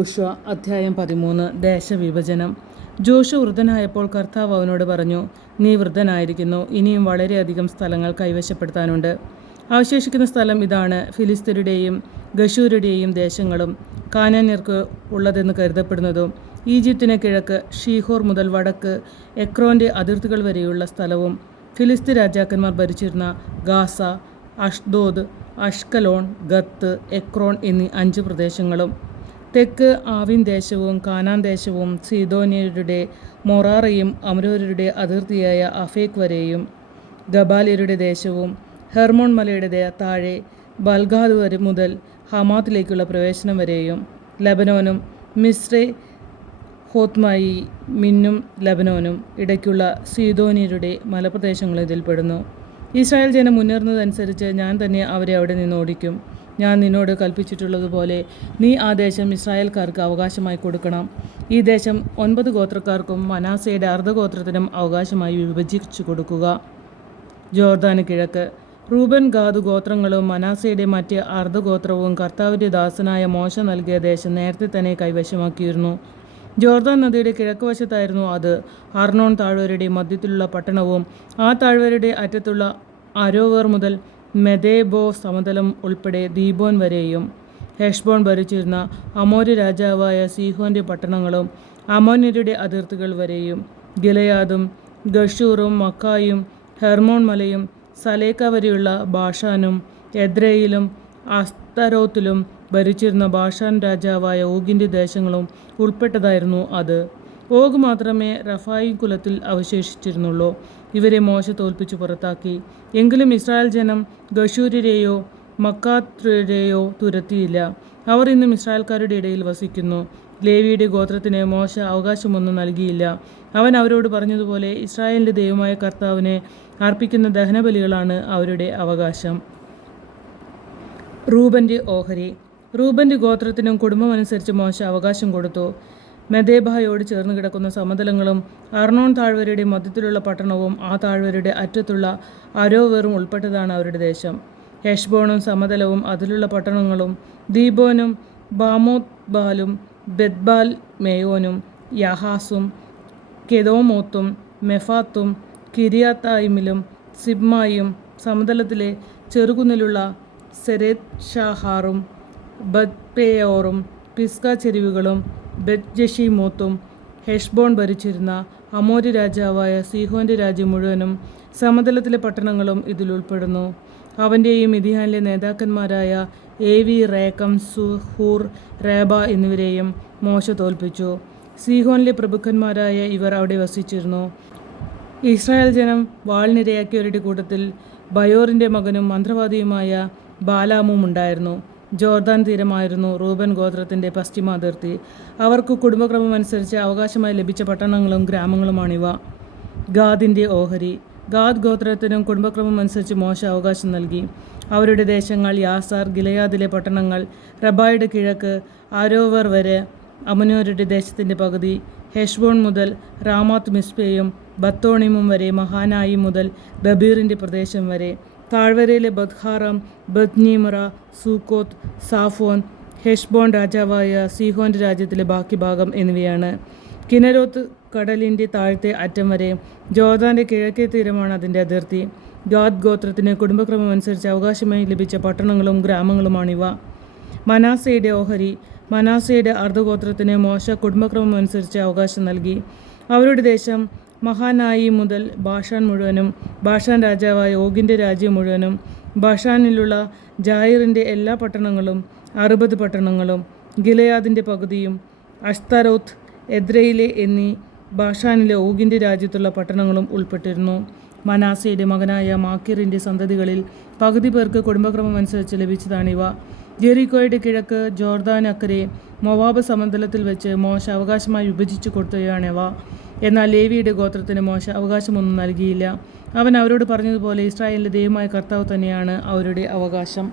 യോശുവ അധ്യായം 13 ദേശവിഭജനം. ജോഷുവ വൃദ്ധനായപ്പോൾ കർത്താവ് അവനോട് പറഞ്ഞു, നീ വൃദ്ധനായിരിക്കുന്നു, ഇനിയും വളരെയധികം സ്ഥലങ്ങൾ കൈവശപ്പെടുത്താനുണ്ട്. അവശേഷിക്കുന്ന സ്ഥലം ഇതാണ്: ഫിലിസ്ത്യരുടെയും ഗശൂരുടെയും ദേശങ്ങളും കാനാന്യർക്ക് ഉള്ളതെന്ന് കരുതപ്പെടുന്നതും ഈജിപ്തിന് കിഴക്ക് ഷീഹോർ മുതൽ വടക്ക് എക്രോൻ്റെ അതിർത്തികൾ വരെയുള്ള സ്ഥലവും ഫിലിസ്ത്യ രാജാക്കന്മാർ ഭരിച്ചിരുന്ന ഗാസ, അഷ്ദോദ്, അഷ്കലോൺ, ഗത്ത്, എക്രോൺ എന്നീ 5 പ്രദേശങ്ങളും തെക്ക് ആവിൻ ദേശവും കാനാൻ ദേശവും സീദോന്യരുടെ മൊറാറയും അമോര്യരുടെ അതിർത്തിയായ അഫേക്ക് വരെയും ഗബാല്യരുടെ ദേശവും ഹെർമോൺ മലയുടെ താഴെ ബൽഗാദ് വരെ മുതൽ ഹമാത്തിലേക്കുള്ള പ്രവേശനം വരെയും ലബനോനും മിസ്രെ ഹോത്മായി മിന്നും ലബനോനും ഇടയ്ക്കുള്ള സീദോന്യരുടെ മലപ്രദേശങ്ങളും ഇതിൽപ്പെടുന്നു. ഇസ്രായേൽ ജനം മുന്നേറുന്നതനുസരിച്ച് ഞാൻ തന്നെ അവരെ അവിടെ നിന്ന് ഓടിക്കും. ഞാൻ നിന്നോട് കൽപ്പിച്ചിട്ടുള്ളതുപോലെ നീ ആ ദേശം ഇസ്രായേൽക്കാർക്ക് അവകാശമായി കൊടുക്കണം. ഈ ദേശം 9 ഗോത്രക്കാർക്കും മനാസയുടെ അർദ്ധഗോത്രത്തിനും അവകാശമായി വിഭജിച്ചു കൊടുക്കുക. ജോർദാന് കിഴക്ക് റൂബൻ, ഗാദ് ഗോത്രങ്ങളും മനാസയുടെ മറ്റ് അർദ്ധഗോത്രവും കർത്താവിൻ്റെ ദാസനായ മോശ നൽകിയ ദേശം നേരത്തെ തന്നെ കൈവശമാക്കിയിരുന്നു. ജോർദാൻ നദിയുടെ കിഴക്ക് വശത്തായിരുന്നു അത്. അർണോൺ താഴ്വരയുടെ മധ്യത്തിലുള്ള പട്ടണവും ആ താഴ്വരയുടെ അറ്റത്തുള്ള അരോവർ മുതൽ മെദേബോ സമതലം ഉൾപ്പെടെ ദീബോൻ വരെയും ഹെഷ്ബോൺ ഭരിച്ചിരുന്ന അമോര്യ രാജാവായ സീഹോൻ്റെ പട്ടണങ്ങളും അമോന്യരുടെ അതിർത്തികൾ വരെയും ഗിലെയാദും ഗഷൂറും മക്കായും ഹെർമോൺ മലയും സലേക്ക വരെയുള്ള ബാഷാനും എദ്രയിലും അസ്തരോത്തിലും ഭരിച്ചിരുന്ന ബാഷാൻ രാജാവായ ഓഗിൻ്റെ ദേശങ്ങളും ഉൾപ്പെട്ടതായിരുന്നു അത്. ഓഗ് മാത്രമേ റഫായിം കുലത്തിൽ അവശേഷിച്ചിരുന്നുള്ളൂ. ഇവരെ മോശ തോൽപ്പിച്ചു പുറത്താക്കി. എങ്കിലും ഇസ്രായേൽ ജനം ഗശൂര്യരെയോ മക്കാത്യരെയോ തുരത്തിയില്ല. അവർ ഇന്നും ഇസ്രായേൽക്കാരുടെ ഇടയിൽ വസിക്കുന്നു. ലേവിയുടെ ഗോത്രത്തിന് മോശ അവകാശമൊന്നും നൽകിയില്ല. അവൻ അവരോട് പറഞ്ഞതുപോലെ ഇസ്രായേലിൻ്റെ ദൈവമായ കർത്താവിനെ അർപ്പിക്കുന്ന ദഹനബലികളാണ് അവരുടെ അവകാശം. റൂബൻ്റെ ഓഹരി. റൂബൻ്റെ ഗോത്രത്തിനും കുടുംബമനുസരിച്ച് മോശ അവകാശം കൊടുത്തു. മെദേബായോട് ചേർന്ന് കിടക്കുന്ന സമതലങ്ങളും അർണോൺ താഴ്വരയുടെ മധ്യത്തിലുള്ള പട്ടണവും ആ താഴ്വരയുടെ അറ്റത്തുള്ള അരോവറും ഉൾപ്പെട്ടതാണ് അവരുടെ ദേശം. ഹെഷ്ബോണും സമതലവും അതിലുള്ള പട്ടണങ്ങളും ദീബോനും ബാമോത്ത് ബാലും ബെത്ബാൽ മേയോനും യാഹാസും കെദോമോത്തും മെഫാത്തും കിരിയാത്തായിമിലും സിബ്മായും സമതലത്തിലെ ചെറുകുന്നിലുള്ള സെരേത് ഷാഹാറും ബത്പേയോറും പിസ്ക ചെരുവുകളും ബെത്ജെഷിമോത്തും ഹെഷ്ബോൺ ഭരിച്ചിരുന്ന അമോര്യ രാജാവായ സീഹോൻ്റെ രാജ്യം മുഴുവനും സമതലത്തിലെ പട്ടണങ്ങളും ഇതിലുൾപ്പെടുന്നു. അവൻ്റെയും മിദ്യാനിലെ നേതാക്കന്മാരായ ഏവി, റേക്കം, സുഹൂർ, റേബ എന്നിവരെയും മോശ തോൽപ്പിച്ചു. സീഹോനിലെ പ്രഭുക്കന്മാരായ ഇവർ അവിടെ വസിച്ചിരുന്നു. ഇസ്രായേൽ ജനം വാളിനിരയാക്കിയവരുടെ കൂട്ടത്തിൽ ബയോറിൻ്റെ മകനും മന്ത്രവാദിയുമായ ബാലാമും ഉണ്ടായിരുന്നു. ജോർദാൻ തീരമായിരുന്നു റൂബൻ ഗോത്രത്തിൻ്റെ പശ്ചിമ അതിർത്തി. അവർക്ക് കുടുംബക്രമമനുസരിച്ച് അവകാശമായി ലഭിച്ച പട്ടണങ്ങളും ഗ്രാമങ്ങളുമാണിവ. ഗാദിൻ്റെ ഓഹരി. ഗാദ് ഗോത്രത്തിനും കുടുംബക്രമമനുസരിച്ച് മോശ അവകാശം നൽകി. അവരുടെ ദേശങ്ങൾ യാസാർ, ഗിലെയാദിലെ പട്ടണങ്ങൾ, റബായുടെ കിഴക്ക് അരോവർ വരെ അമോന്യരുടെ ദേശത്തിൻ്റെ പകുതി, ഹെഷ്ബോൺ മുതൽ റാമാത്ത് മിസ്പയും ബത്തോണിമും വരെ, മഹാനായിം മുതൽ ദബീറിൻ്റെ പ്രദേശം വരെ, താഴ്വരയിലെ ബദ്ഹാറാം, ബത്നീമറ, സൂക്കോത്ത്, സാഫോൻ, ഹെഷ്ബോൺ രാജാവായ സീഹോൻ്റെ രാജ്യത്തിലെ ബാക്കി ഭാഗം എന്നിവയാണ്. കിനരോത്ത് കടലിൻ്റെ താഴത്തെ അറ്റം വരെ ജോർദാൻ്റെ കിഴക്കേ തീരമാണ് അതിൻ്റെ അതിർത്തി. ഗാദ് ഗോത്രത്തിന് കുടുംബക്രമമനുസരിച്ച് അവകാശമായി ലഭിച്ച പട്ടണങ്ങളും ഗ്രാമങ്ങളുമാണിവ. മനാസയുടെ ഓഹരി. മനാസയുടെ അർദ്ധഗോത്രത്തിന് മോശ കുടുംബക്രമമനുസരിച്ച് അവകാശം നൽകി. അവരുടെ ദേശം മഹാനായിം മുതൽ ബാഷാൻ മുഴുവനും, ബാഷാൻ രാജാവായ ഓഗിൻ്റെ രാജ്യം മുഴുവനും, ബാഷാനിലുള്ള ജായിറിൻ്റെ എല്ലാ പട്ടണങ്ങളും 60 പട്ടണങ്ങളും, ഗിലെയാദിൻ്റെ പകുതിയും, അഷ്തരോത്ത്, എദ്രയിലെ എന്നീ ബാഷാനിലെ ഓഗിൻ്റെ രാജ്യത്തുള്ള പട്ടണങ്ങളും ഉൾപ്പെട്ടിരുന്നു. മനാസയുടെ മകനായ മാക്കീറിൻ്റെ സന്തതികളിൽ പകുതി പേർക്ക് കുടുംബക്രമമനുസരിച്ച് ലഭിച്ചതാണിവ. ജെറിക്കോയുടെ കിഴക്ക് ജോർദാൻ അക്കരെ മൊവാബ് സമതലത്തിൽ വെച്ച് മോശ അവകാശമായി വിഭജിച്ചു കൊടുത്തവയാണിവ. എന്നാൽ ലേവിയുടെ ഗോത്രത്തിന് മോശ അവകാശമൊന്നും നൽകിയില്ല. അവൻ അവരോട് പറഞ്ഞതുപോലെ ഇസ്രായേലിൻ്റെ ദൈവമായ കർത്താവ് തന്നെയാണ് അവരുടെ അവകാശം.